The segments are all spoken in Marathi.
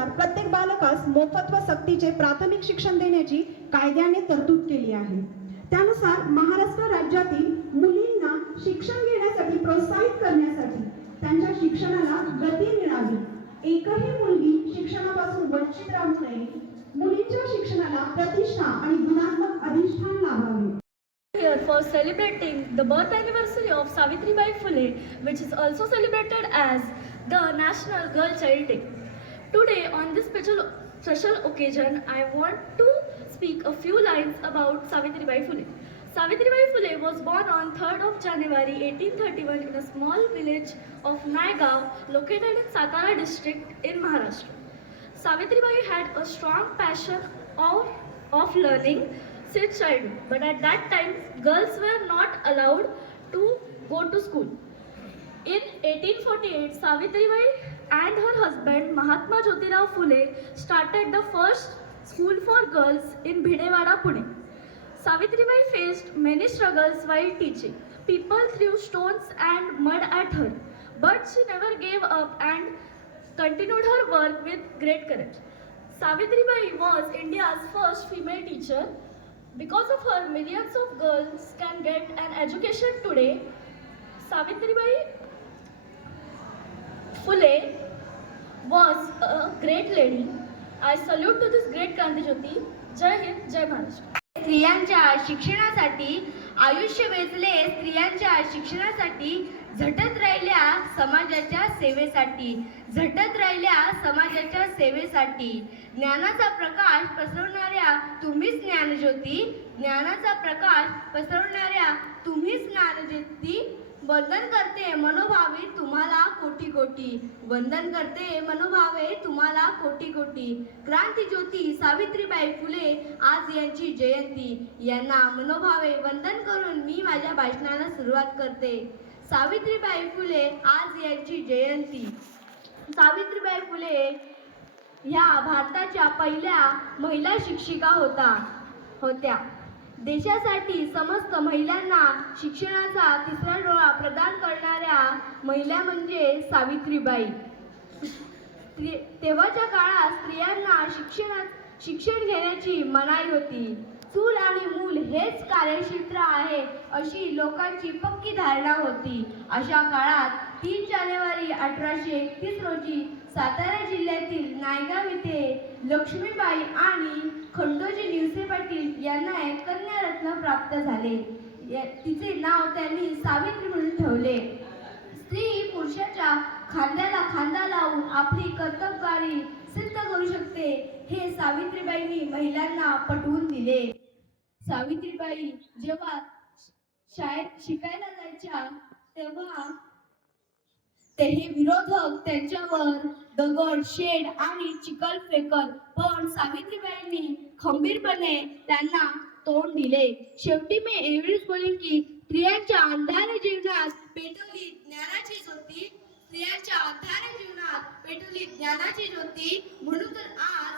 त्यानुसार प्रत्येक बालकास मोफत व सक्तीचे प्राथमिक शिक्षण देण्याची कायद्याने तरतूद केली आहे. त्यानुसार महाराष्ट्र राज्यातील मुलींना शिक्षण घेण्यासाठी प्रोत्साहित करण्यासाठी त्यांच्या शिक्षणाला गती मिळावी, एकही मुलगी शिक्षणापासून वंचित राहू नये, मुलींच्या शिक्षणाला प्रतिष्ठा आणि गुणात्मक अधिष्ठान लाभावे. Here for celebrating the birth anniversary of Savitribai Phule, which is also celebrated as the National Girl Child Day. Today, on this special occasion, I want to speak a few lines about Savitribai Phule. Savitribai Phule was born on 3rd of January 1831 in a small village of Naigaon, located in Satara district in Maharashtra. Savitribai had a strong passion of learning since childhood, but at that time girls were not allowed to go to school. In 1848, Savitribai and her husband Mahatma Jyotirao Phule started the first school for girls in Bhidewada, Pune. Savitribai faced many struggles while teaching. People threw stones and mud at her, but she never gave up and continued her work with great courage. Savitribai was India's first female teacher. Because of her, millions of girls can get an education today. Savitribai Phule was a great lady. I salute to this great Gandhi Jyoti. Jai Hind, Jai Maharashtra. स्त्रियांच्या शिक्षणासाठी आयुष्य वेचले, स्त्रियांच्या शिक्षणासाठी झटत राहिल्या, समाजाच्या सेवेसाठी झटत राहिल्या, समाजाच्या सेवेसाठी. ज्ञानाचा प्रकाश पसरवणाऱ्या तुम्हीच ज्ञानज्योती, ज्ञानाचा प्रकाश पसरवणाऱ्या तुम्हीच ज्ञानज्योती. वंदन करते मनोभावे तुम्हाला कोटी कोटी, वंदन करते मनोभावे तुम्हाला कोटी कोटी. क्रांती ज्योती सावित्रीबाई फुले आज यांची जयंती, यांना मनोभावे वंदन करून मी माझ्या भाषणाला सुरुवात करते. सावित्रीबाई फुले आज यांची जयंती. सावित्रीबाई फुले ह्या भारताच्या पहिल्या महिला शिक्षिका होत्या. देशासाठी समस्त महिलांना शिक्षणाचा तिसरा डोळा प्रदान करणाऱ्या महिला म्हणजे सावित्रीबाई. तेव्हाच्या काळात स्त्रियांना शिक्षण घेण्याची मनाई होती. चूल आणि मूल हेच कार्यक्षेत्र आहे अशी लोकांची पक्की धारणा होती. अशा काळात 3 जानेवारी 1831 रोजी सातारा जिल्ह्यातील नायगाव येथे लक्ष्मीबाई आणि खंडोजी निवसे पाटील यांना एक कन्यारत्न प्राप्त झाले. तिचे नाव त्यांनी सावित्री म्हणून ठेवले. स्त्री पुरुषाच्या खांद्याला खांदा लावून आपली कर्तबगारी सिद्ध करू शकते हे सावित्रीबाईंनी महिलांना पटवून दिले. सावित्रीबाई जेव्हा शाळेत शिकायला जायच्या तेव्हा ते विरोधक त्यांच्यावर दगड, शेड आणि चिखल फेकत, पण सावित्रीबाईंनी खंबीरपणे त्यांना तोंड दिले. शेवटी मी एवढेच बोलेन की स्त्रियांच्या अंधाऱ्या जीवनात पेटवली ज्ञानाची ज्योती, स्त्रियांच्या अंधाऱ्या जीवनात पेटवली ज्ञानाची ज्योती. म्हणून तर आज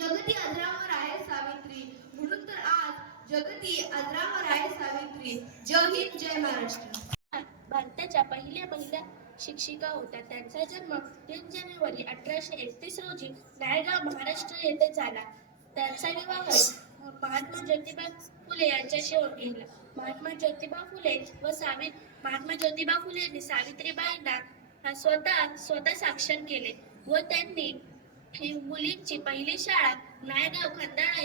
जगती अजरामर आहे सावित्री, म्हणून तर आज जगती अजरामर आहे सावित्री. जय हिंद, जय महाराष्ट्र. भारताच्या पहिल्या महिला शिक्षिका होत्या. त्यांचा जन्म 3 जानेवारी 1831 रोजी नायगाव, महाराष्ट्र येथे झाला. त्यांचा विवाह महात्मा ज्योतिबा फुले यांच्याशी गेला. महात्मा ज्योतिबा फुले यांनी सावित्रीबाईंना स्वतः साक्षर केले व त्यांनी मुलींची पहिली शाळा नायगाव खंडाळा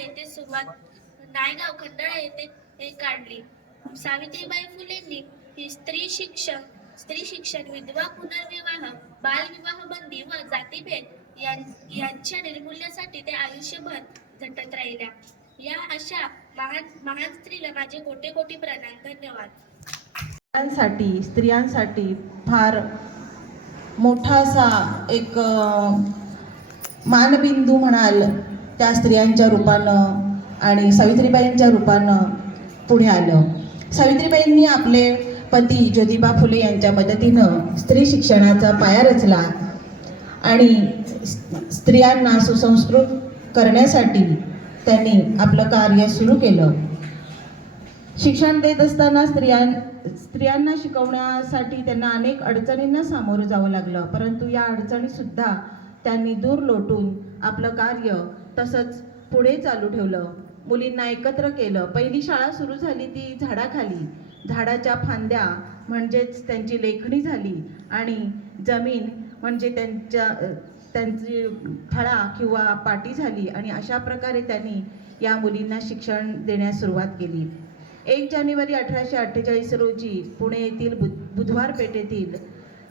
येथे काढली. सावित्रीबाई फुलेंनी स्त्री शिक्षण, विधवा पुनर्विवाह, बालविवाह बंदी व जातीभेद यांच्या निर्मूलनासाठी ते आयुष्यभर झटत राहिल्या. या अशा महान स्त्रीला माझे कोटी कोटी प्रणाम. धन्यवाद. स्त्रियांसाठी फार मोठासा एक मानबिंदू म्हणाल त्या स्त्रियांच्या रूपानं आणि सावित्रीबाईंच्या रूपानं पुढे आलं. सावित्रीबाईंनी आपले पती ज्योतिबा फुले यांच्या मदतीनं स्त्री शिक्षणाचा पाया रचला आणि स्त्रियांना सुसंस्कृत करण्यासाठी त्यांनी आपलं कार्य सुरू केलं. शिक्षण देत असताना स्त्रियांना शिकवण्यासाठी त्यांना अनेक अडचणींना सामोरं जावं लागलं, परंतु या अडचणीसुद्धा त्यांनी दूर लोटून आपलं कार्य तसंच पुढे चालू ठेवलं. मुलींना एकत्र केलं. पहिली शाळा सुरू झाली ती झाडाखाली. झाडाच्या फांद्या म्हणजेच त्यांची लेखणी झाली आणि जमीन म्हणजे त्यांची फळा किंवा पाटी झाली आणि अशा प्रकारे त्यांनी या मुलींना शिक्षण देण्यास सुरुवात केली. 1 जानेवारी 1848 रोजी पुणे येथील बुधवार पेठेतील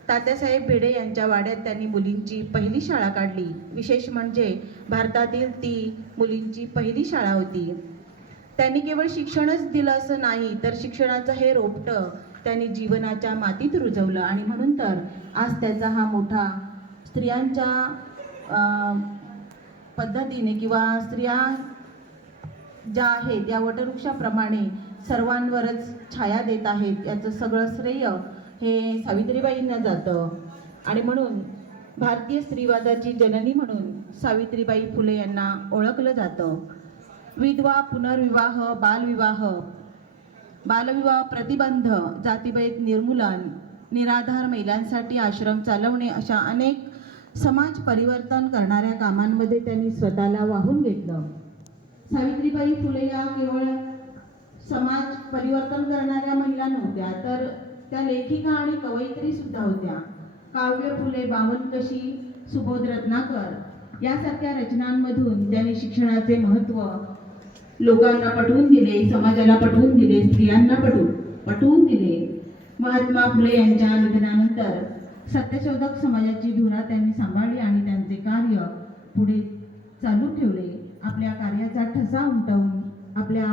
तात्यासाहेब भिडे यांच्या वाड्यात त्यांनी मुलींची पहिली शाळा काढली. विशेष म्हणजे भारतातील ती मुलींची पहिली शाळा होती. त्यांनी केवळ शिक्षणच दिलं असं नाही, तर शिक्षणाचं हे रोपटं त्यांनी जीवनाच्या मातीत रुजवलं आणि म्हणून तर आज त्याचा हा मोठा स्त्रियांच्या पद्धतीने किंवा स्त्रिया ज्या आहेत या वटवृक्षाप्रमाणे सर्वांवरच छाया देत आहेत, याचं सगळं श्रेय हे सावित्रीबाईंना जातं. आणि म्हणून भारतीय स्त्रीवादाची जननी म्हणून सावित्रीबाई फुले यांना ओळखलं जातं. विधवा, पुनर्विवाह, बालविवाह प्रतिबंध, जातीभेद निर्मूलन, निराधार महिलांसाठी आश्रम चालवणे अशा अनेक समाज परिवर्तन करणाऱ्या कामांमध्ये त्यांनी स्वतःला वाहून घेतलं. सावित्रीबाई फुले या केवळ समाज परिवर्तन करणाऱ्या महिला नव्हत्या, तर त्या लेखिका आणि कवयित्री सुद्धा होत्या. काव्य फुले, बावनकशी, सुबोध रत्नाकर यासारख्या रचनांमधून त्यांनी शिक्षणाचे महत्त्व लोकांना पटवून दिले, समाजाला पटवून दिले, स्त्रियांना पटवून दिले. महात्मा फुले यांच्या निधनानंतर सत्यशोधक समाजाची धुरा त्यांनी सांभाळली आणि त्यांचे कार्य पुढे चालू ठेवले. आपल्या कार्याचा ठसा उमटवून आपल्या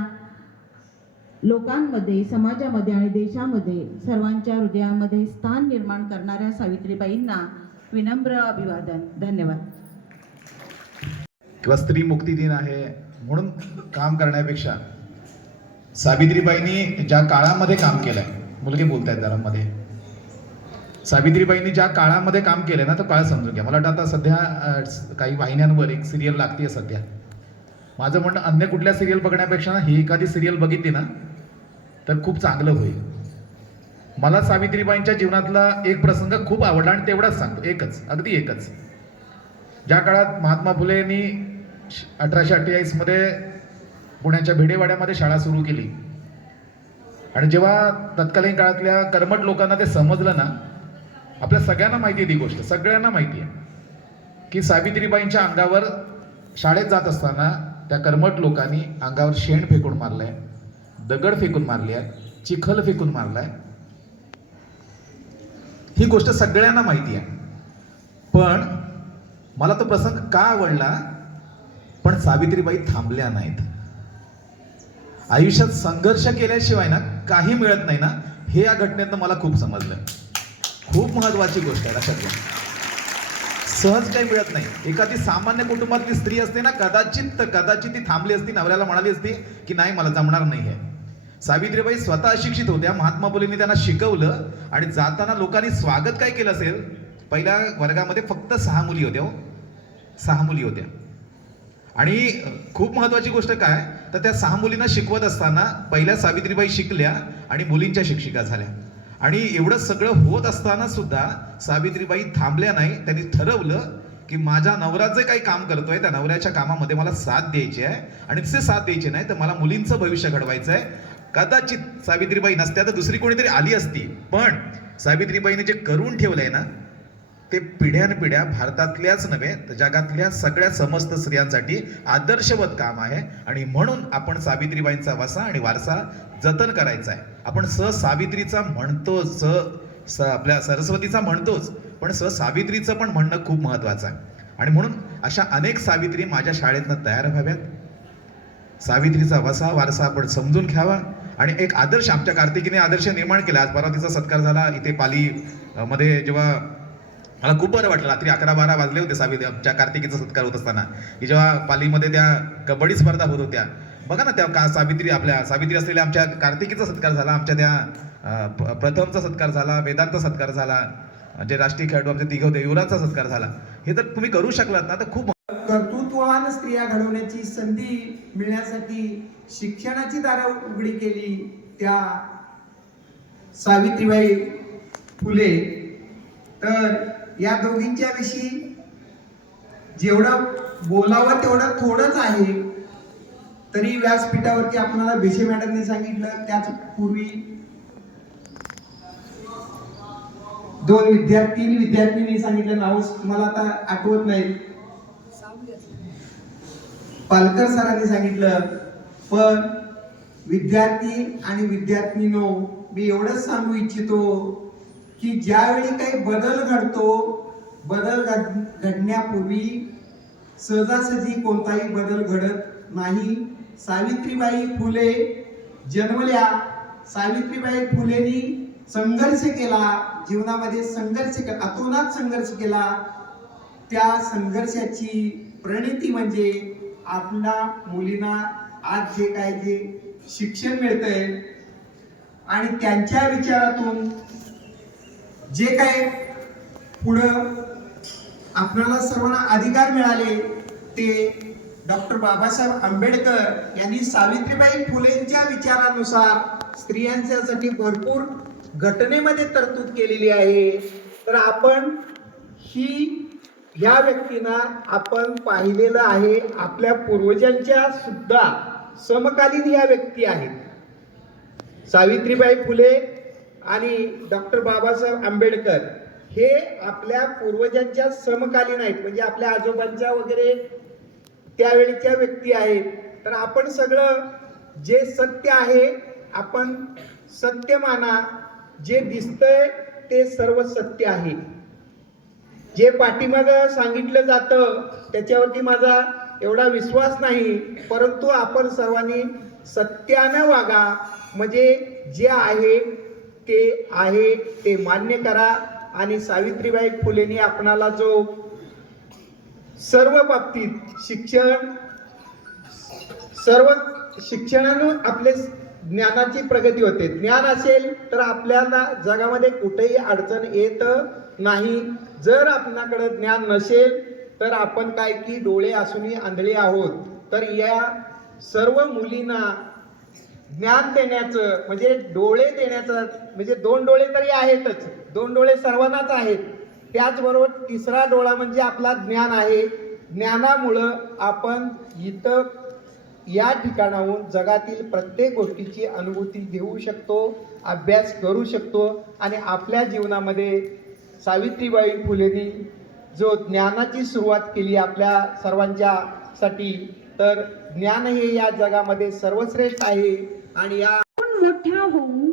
लोकांमध्ये, समाजामध्ये आणि देशामध्ये सर्वांच्या हृदयामध्ये स्थान निर्माण करणाऱ्या सावित्रीबाईंना विनम्र अभिवादन. धन्यवाद. किंवा स्त्री मुक्ती दिन आहे म्हणून काम करण्यापेक्षा सावित्रीबाईंनी ज्या काळामध्ये काम केलंय, मुलगे बोलतायत घरामध्ये, सावित्रीबाईंनी ज्या काळामध्ये काम केलंय ना तो काळ समजून घ्या. मला वाटतं आता सध्या काही वाहिन्यांवर एक सिरियल लागते सध्या. माझं म्हणणं अन्य कुठल्या सिरियल बघण्यापेक्षा ना ही एखादी सिरियल बघितली ना तर खूप चांगलं होईल. मला सावित्रीबाईंच्या जीवनातला एक प्रसंग खूप आवडला आणि तेवढाच सांगतो, एकच, अगदी एकच. ज्या काळात महात्मा फुलेंनी 1848 मध्ये पुण्याच्या भिडेवाड्यामध्ये शाळा सुरू केली आणि जेव्हा तत्कालीन काळातल्या कर्मठ लोकांना ते समजलं ना, आपल्या सगळ्यांना माहिती आहे ती गोष्ट, सगळ्यांना माहिती आहे की सावित्रीबाईंच्या अंगावर शाळेत जात असताना त्या कर्मठ लोकांनी अंगावर शेण फेकून मारलंय, दगड फेकून मारले आहे, चिखल फेकून मारलाय. ही गोष्ट सगळ्यांना माहिती आहे. पण मला तो प्रसंग का आवडला, पण सावित्रीबाई थांबल्या नाहीत. आयुष्यात संघर्ष केल्याशिवाय ना काही मिळत नाही ना, हे या घटनेतनं मला खूप समजलं. खूप महत्वाची गोष्ट आहे लक्षात घ्या. सहज काही मिळत नाही. एखादी सामान्य कुटुंबातली स्त्री असते ना, कदाचित ती थांबली असती, नवऱ्याला म्हणाली असती की नाही मला जमणार नाही आहे. सावित्रीबाई स्वतः अशिक्षित होत्या. महात्मा फुलेंनी त्यांना शिकवलं आणि जाताना लोकांनी स्वागत काय केलं असेल. पहिल्या वर्गामध्ये फक्त 6 मुली होत्या, 6 मुली होत्या. आणि खूप महत्वाची गोष्ट काय, तर त्या 6 मुलींना शिकवत असताना पहिल्या सावित्रीबाई शिकल्या आणि मुलींच्या शिक्षिका झाल्या. आणि एवढं सगळं होत असताना सुद्धा सावित्रीबाई थांबल्या नाही. त्यांनी ठरवलं की माझ्या नवरा जे काही काम करतोय त्या नवऱ्याच्या कामामध्ये मला साथ द्यायची आहे आणि तिचे साथ द्यायची नाही तर मला मुलींचं भविष्य घडवायचं आहे. कदाचित सावित्रीबाई नसत्या तर दुसरी कोणीतरी आली असती, पण सावित्रीबाईंनी जे करून ठेवलंय ना ते पिढ्यानपिढ्या भारतातल्याच नव्हे तर जगातल्या सगळ्या समस्त स्त्रियांसाठी आदर्शवत काम आहे. आणि म्हणून आपण सावित्रीबाईंचा वसा आणि वारसा जतन करायचा आहे. आपण सावित्रीचा म्हणतोच, आपल्या सरस्वतीचा म्हणतोच, पण सावित्रीचं पण म्हणणं खूप महत्वाचं आहे. आणि म्हणून अशा अनेक सावित्री माझ्या शाळेतनं तयार व्हाव्यात. सावित्रीचा वसा वारसा आपण समजून घ्यावा आणि एक आदर्श, आमच्या कार्तिकीने आदर्श निर्माण केला. आज परवा तिचा सत्कार झाला इथे पाली मध्ये. जेव्हा मला खूप बरं वाटलं, रात्री 11-12 वाजले होते आमच्या कार्तिकीचा सत्कार होत असताना, की जेव्हा पालीमध्ये त्या कबड्डी स्पर्धा होत होत्या. बघा ना, त्या सावित्री असलेल्या आमच्या कार्तिकीचा सत्कार झाला, आमच्या त्या प्रथमचा सत्कार झाला, वेदांतचा सत्कार झाला, जे राष्ट्रीय खेळाडू आमचे 3 होते युवराजचा सत्कार झाला. हे तर तुम्ही करू शकलात ना, तर खूप कर्तृत्ववान स्त्रिया घडवण्याची संधी मिळण्यासाठी शिक्षणाची दारं उघडी केली त्या सावित्रीबाई फुले. तर या दोघींच्या विषयी जेवढं बोलावं तेवढं थोडंच आहे. तरी व्यासपीठावरती आपल्याला भिसे मॅडमने सांगितलं, त्याच पूर्वी तीन विद्यार्थ्यांनी सांगितलं, नाव मला आता आठवत नाही, पालकर सरांनी सांगितलं. पण विद्यार्थी आणि विद्यार्थिनीनो, मी एवढंच सांगू इच्छितो की ज्यावेळी काही बदल घडतो, बदल घडण्यापूर्वी सहजासहजी कोणताही बदल घडत नाही. सावित्रीबाई फुले जन्मल्या. सावित्रीबाई फुलेंनी संघर्ष केला, जीवनामध्ये अतोनात संघर्ष केला. त्या संघर्षाची प्रणिती म्हणजे आपल्या मुलींना आज जे शिक्षण मिळतंय आणि त्यांच्या विचारातून जे काय पुढं आपल्याला सर्वांना अधिकार मिळाले, ते डॉक्टर बाबासाहेब आंबेडकर यांनी सावित्रीबाई फुलेंच्या विचारानुसार स्त्रियांच्यासाठी भरपूर घटनेमध्ये तरतूद केलेली आहे. तर आपण ह्या व्यक्तींना आपण पाहिलेलं आहे. आपल्या पूर्वजांच्या सुद्धा समकालीन ह्या व्यक्ती आहेत. सावित्रीबाई फुले आणि डॉक्टर बाबासाहेब आंबेडकर हे आपल्या पूर्वजांच्या समकालीन आहेत, म्हणजे आपल्या आजोबांच्या वगैरे त्यावेळीच्या व्यक्ती आहेत. तर आपण सगळं जे सत्य आहे आपण सत्य माना. जे दिसतंय ते सर्व सत्य आहे. जे पाठीमागं सांगितलं जातं त्याच्यावरती माझा एवढा विश्वास नाही, परंतु आपण सर्वांनी सत्यानं वागा. म्हणजे जे आहे ते मान्य करा. आणि सावित्रीबाई फुलेंनी आपणाला जो सर्व बाबतीत शिक्षणानं आपले ज्ञानाची प्रगती होते. ज्ञान असेल तर आपल्याला जगामध्ये कुठेही अडचण येत नाही. जर आपल्याकडे ज्ञान नसेल तर आपण काय की डोळे असूनही आंधळे आहोत. तर या सर्व मुलींना ज्ञान देण्याचं म्हणजे डोळे देण्याचं, म्हणजे 2 डोळे तरी आहेतच, 2 डोळे सर्वांनाच आहेत. त्याचबरोबर तिसरा डोळा म्हणजे आपला ज्ञान आहे. ज्ञानामुळं आपण इथं या ठिकाणाहून जगातील प्रत्येक गोष्टीची अनुभूती घेऊ शकतो, अभ्यास करू शकतो. आणि आपल्या जीवनामध्ये सावित्रीबाई फुलेंनी जो ज्ञानाची सुरुवात केली आपल्या सर्वांच्यासाठी, तर ज्ञान हे या जगामध्ये सर्वश्रेष्ठ आहे. आणि या मोठ्या होऊन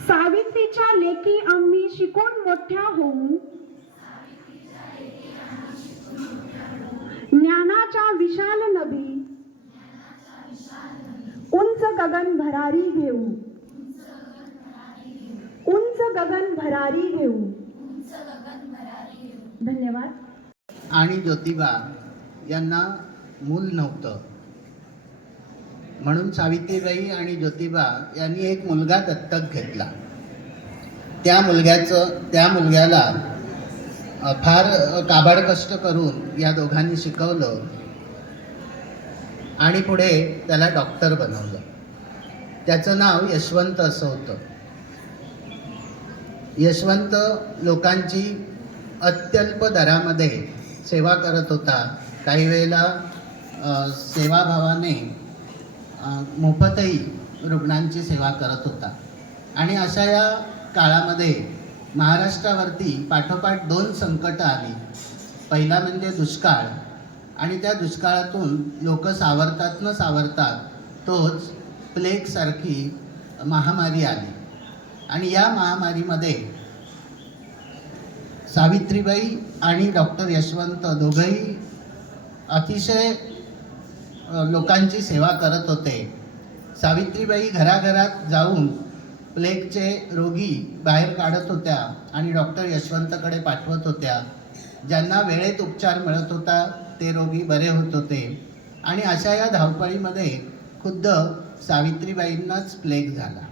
सावित्रीच्या लेखी आम्ही शिकून मोठ्या होऊन ज्ञानाच्या विशाल नभी उंच गगन भरारी घेऊ, उंच गगन भरारी घेऊ. धन्यवाद. आणि ज्योतिबा यांना मूल नव्हतं, म्हणून सावित्रीबाई आणि ज्योतिबा यांनी एक मुलगा दत्तक घेतला. त्या मुलग्याला फार काबाड कष्ट करून या दोघांनी शिकवलं आणि पुढे त्याला डॉक्टर बनवलं. त्याचं नाव यशवंत असं होतं. यशवंत लोकांची अत्यल्प दरामध्ये सेवा करत होता. काही वेळेला सेवाभावाने मोफतही रुग्णांची सेवा करत होता. आणि अशा या काळामध्ये महाराष्ट्रावरती पाठोपाठ 2 संकटं आली. पहिला म्हणजे दुष्काळ, आणि त्या दुष्काळातून लोक सावरतात न सावरतात तोच प्लेगसारखी महामारी आली. आणि या महामारीमध्ये सावित्रीबाई आणि डॉक्टर यशवंत दोघंही अतिशय लोकांची सेवा करत होते. सावित्रीबाई घराघरात जाऊन प्लेगचे रोगी बाहेर काढत होत्या आणि डॉक्टर यशवंतकडे पाठवत होत्या. ज्यांना वेळेत उपचार मिळत होता ते रोगी बरे होत होते. आणि अशा या धावपळीमध्ये खुद्द सावित्रीबाईंनाच प्लेग झाला.